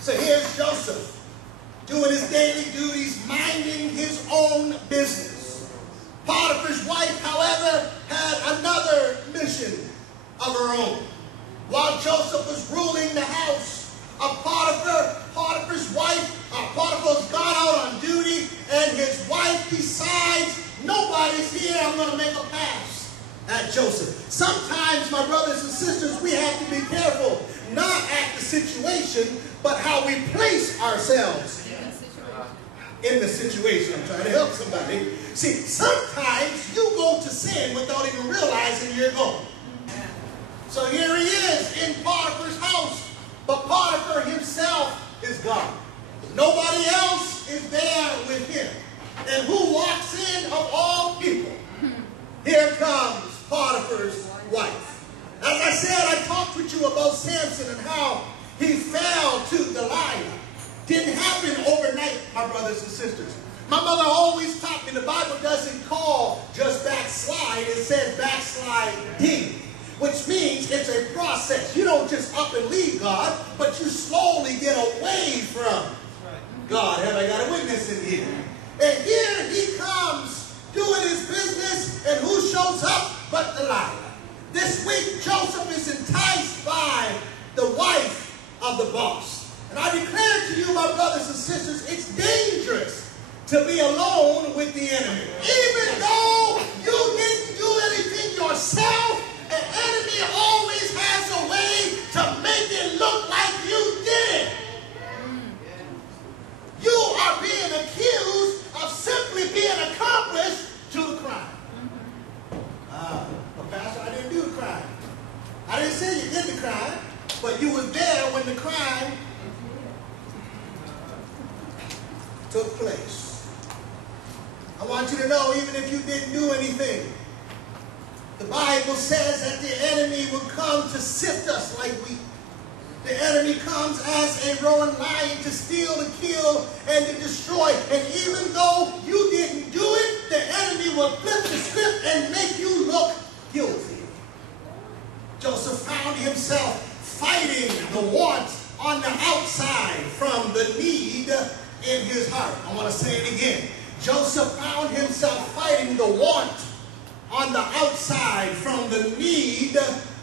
So here's Joseph doing his daily duties, minding his own business. Potiphar's wife, however, had another mission of her own. While Joseph was ruling the house of Potiphar's wife, Potiphar's gone out on duty, and his wife decides, nobody's here, I'm going to make a pass at Joseph. Sometimes, my brothers and sisters, we have to be careful, not at the situation, but how we place ourselves in the situation. I'm trying to help somebody. See, sometimes you go to sin without even realizing you're going. So here he is in Potiphar's house, but Potiphar himself is gone. Nobody else is there with him. And who walks in of all people? Here comes Potiphar's wife. As I said, I talked with you about Samson and how he fell to Delilah. Didn't happen overnight, my brothers and sisters. My mother always taught me the Bible doesn't call just backslide, it says backsliding, which means it's a process. You don't just up and leave God, but you slowly get away from God. Have I got a witness in here? And here he comes doing his business, and who shows up but Delilah? This week, Joseph is enticed by the wife of the boss. And I declare to you, my brothers and sisters, it's dangerous to be alone with the enemy. Even though you didn't do anything yourself, the enemy always has a way to make it look like you did it. You are being accused of simply being accomplice to the crime. But Pastor, I didn't do the crime. I didn't say you did the crime, but you were there when the crime took place. I want you to know, even if you didn't do anything, the Bible says that the enemy will come to sift us like wheat. The enemy comes as a roaring lion to steal, to kill, and to destroy. And even though you didn't do it, the enemy will flip the script and make you look guilty. Joseph found himself fighting the want on the outside from the need in his heart. I want to say it again. Joseph found himself fighting the want on the outside from the need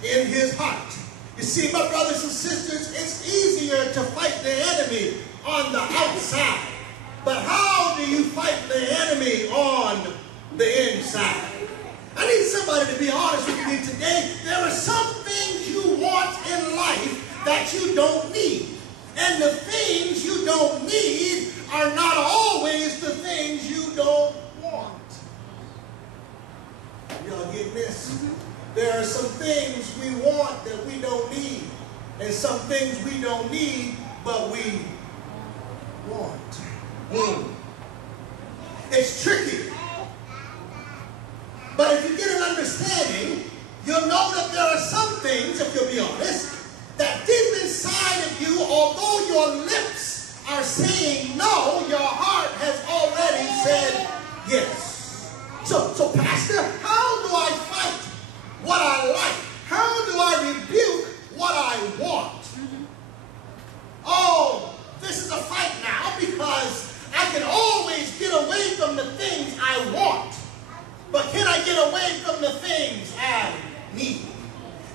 in his heart. You see, my brothers and sisters, it's easier to fight the enemy on the outside. But how do you fight the enemy on the inside? I need somebody to be honest with me today. There are some things you want in life that you don't need. And the things you don't need are not always the things you don't want. Y'all get this? There are some things we want that we don't need. And some things we don't need, but we want. It's tricky. But if you get an understanding, you'll know that there are some things, if you'll be honest, that deep inside of you, although your lips are saying no, your heart has already said yes. So Pastor, how do I fight what I like? How do I rebuke what I want? Oh, this is a fight now because I can always get away from the things I want. But can I get away from the things I need?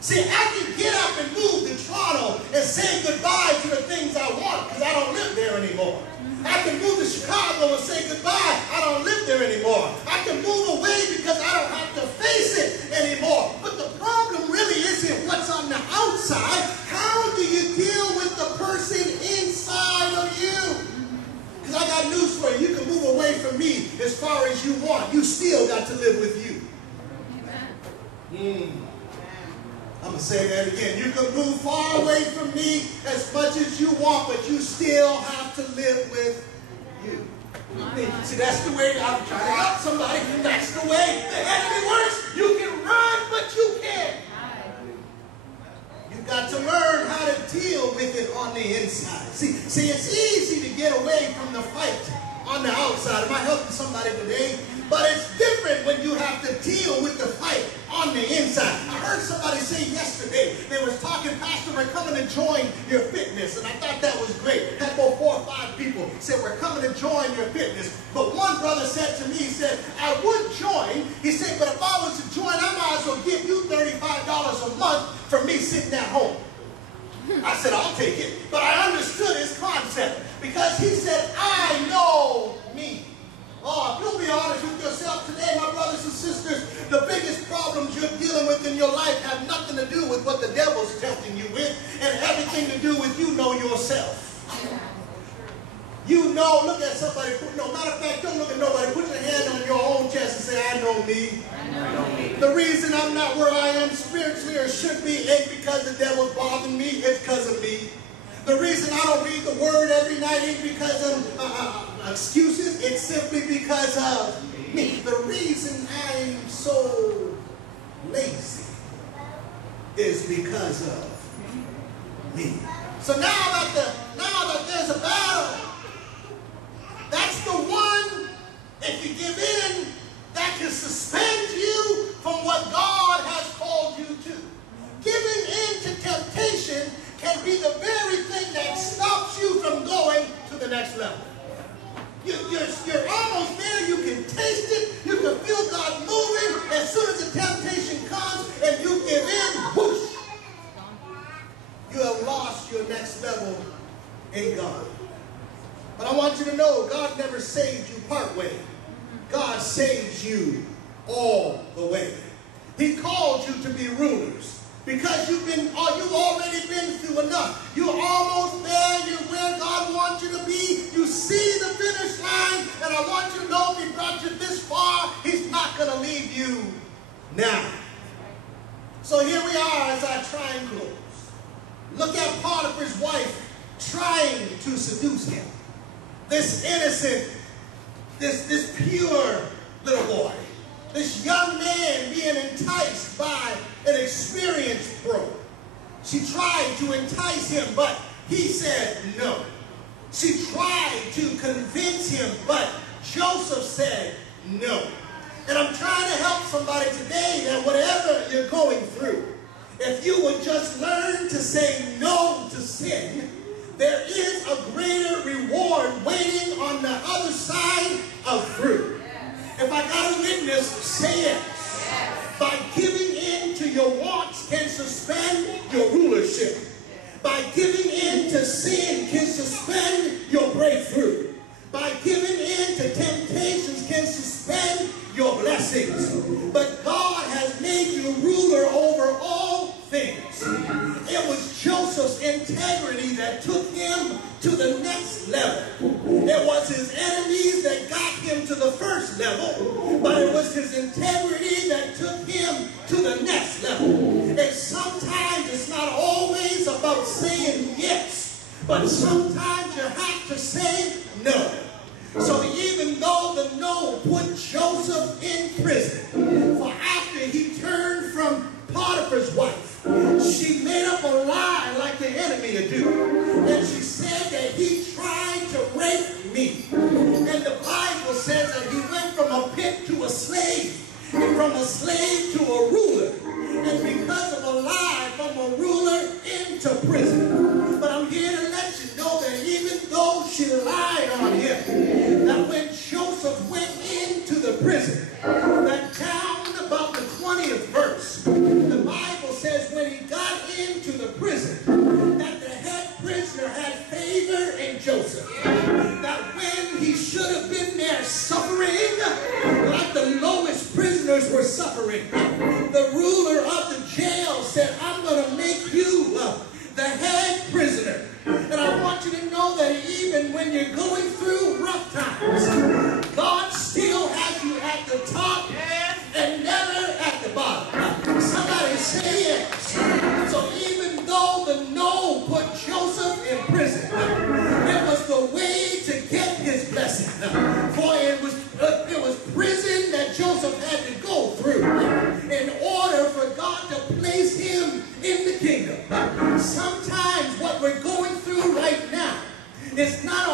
See, I can get up and move to Toronto and say goodbye to the things I want because I don't live there anymore. I can move to Chicago and say goodbye. I don't live there anymore. I can move away because I don't have to face it anymore. But the problem really isn't what's on the outside. How do you deal with the person inside of you? Because I got news for you. You can move away from me as far as you want. You still got to live with you. Amen. I'm going to say that again. You can move far away from me as much as you want, but you still have to live with you. See, that's the way I'm trying to help somebody. That's the way the enemy works. You can run, but you can't. You've got to learn how to deal with it on the inside. See, it's easy to get away from the fight on the outside. Am I helping somebody today? But it's different when you have to deal with the fight on the inside. I heard somebody say yesterday, they was talking, Pastor, we're coming to join your fitness. And I thought that was great. Had about 4 or 5 people said, we're coming to join your fitness. But one brother said to me, he said, I would join. He said, but if I was to join, I might as well give you $35 a month for me sitting at home. I said, I'll take it. But I understood his concept because he said, I know me. Oh, if you'll be honest with yourself today, my brothers and sisters, the biggest problems you're dealing with in your life have nothing to do with what the devil's tempting you with and everything to do with you know yourself. You know, look at somebody, no matter of fact, don't look at nobody. Put your hand on your own chest and say, I know me. I know me. The reason I'm not where I am spiritually or should be ain't because the devil's bothering me, it's because of me. The reason I don't read the word every night ain't because of excuses, it's simply because of me. The reason I'm so lazy is because of me. So now that there's a battle, that's the one, if you give in, that can suspend you from what God has called you to. Giving in to temptation can be the very thing that stops you from going to the next level. You're almost there. You can taste it. You can feel God moving. As soon as the temptation comes and you give in, whoosh, you have lost your next level in God. But I want you to know, God never saved you part way. God saves you all the way. He called you to be rulers. Because you've already been through enough. You're almost there. You're where God wants you to be. You see the finish line. And I want you to know if He brought you this far, He's not going to leave you now. So here we are as I try and close. Look at Potiphar's wife trying to seduce him. This innocent, this pure little boy. This young man being enticed by an experienced bro. She tried to entice him, but he said no. She tried to convince him, but Joseph said no. And I'm trying to help somebody today that whatever you're going through, if you would just learn to say no to sin, there is a greater reward waiting on the other side of fruit. If I got a witness, say it. By giving in to your wants can suspend your rulership. By giving in to sin can suspend your breakthrough. By giving in to temptations can suspend your blessings. But God has made you ruler over all things. It was Joseph's integrity that took him to the next level. It was his enemies that got him to the first level, but it was his integrity that took him to the next level. And sometimes it's not always about saying yes, but sometimes you have to say no. So even though the no put Joseph in prison, for after he turned from Potiphar's wife, she made up a lie like the enemy would do. And she said that he tried to rape me. And the Bible says that he went from a pit to a slave, and from a slave to a ruler. And because of a lie, from a ruler into prison. But I'm here to let you know that even though she lied on him, that when Joseph went into the prison, that down about the 20th verse, the Bible says when he got into the prison, that the head prisoner had favor in Joseph. That when he should have been there suffering, like the lowest prisoners were suffering, the ruler of the jail said, I'm going to make you the head prisoner. And I want you to know that even when you're going through rough times, God still has you at the top and never at the bottom. Somebody say yes. So even though the no put Joseph in prison, it was the way to get his blessing. For it was prison that Joseph had to go through in order for God to place him in the kingdom. Sometimes what we're going through right now is not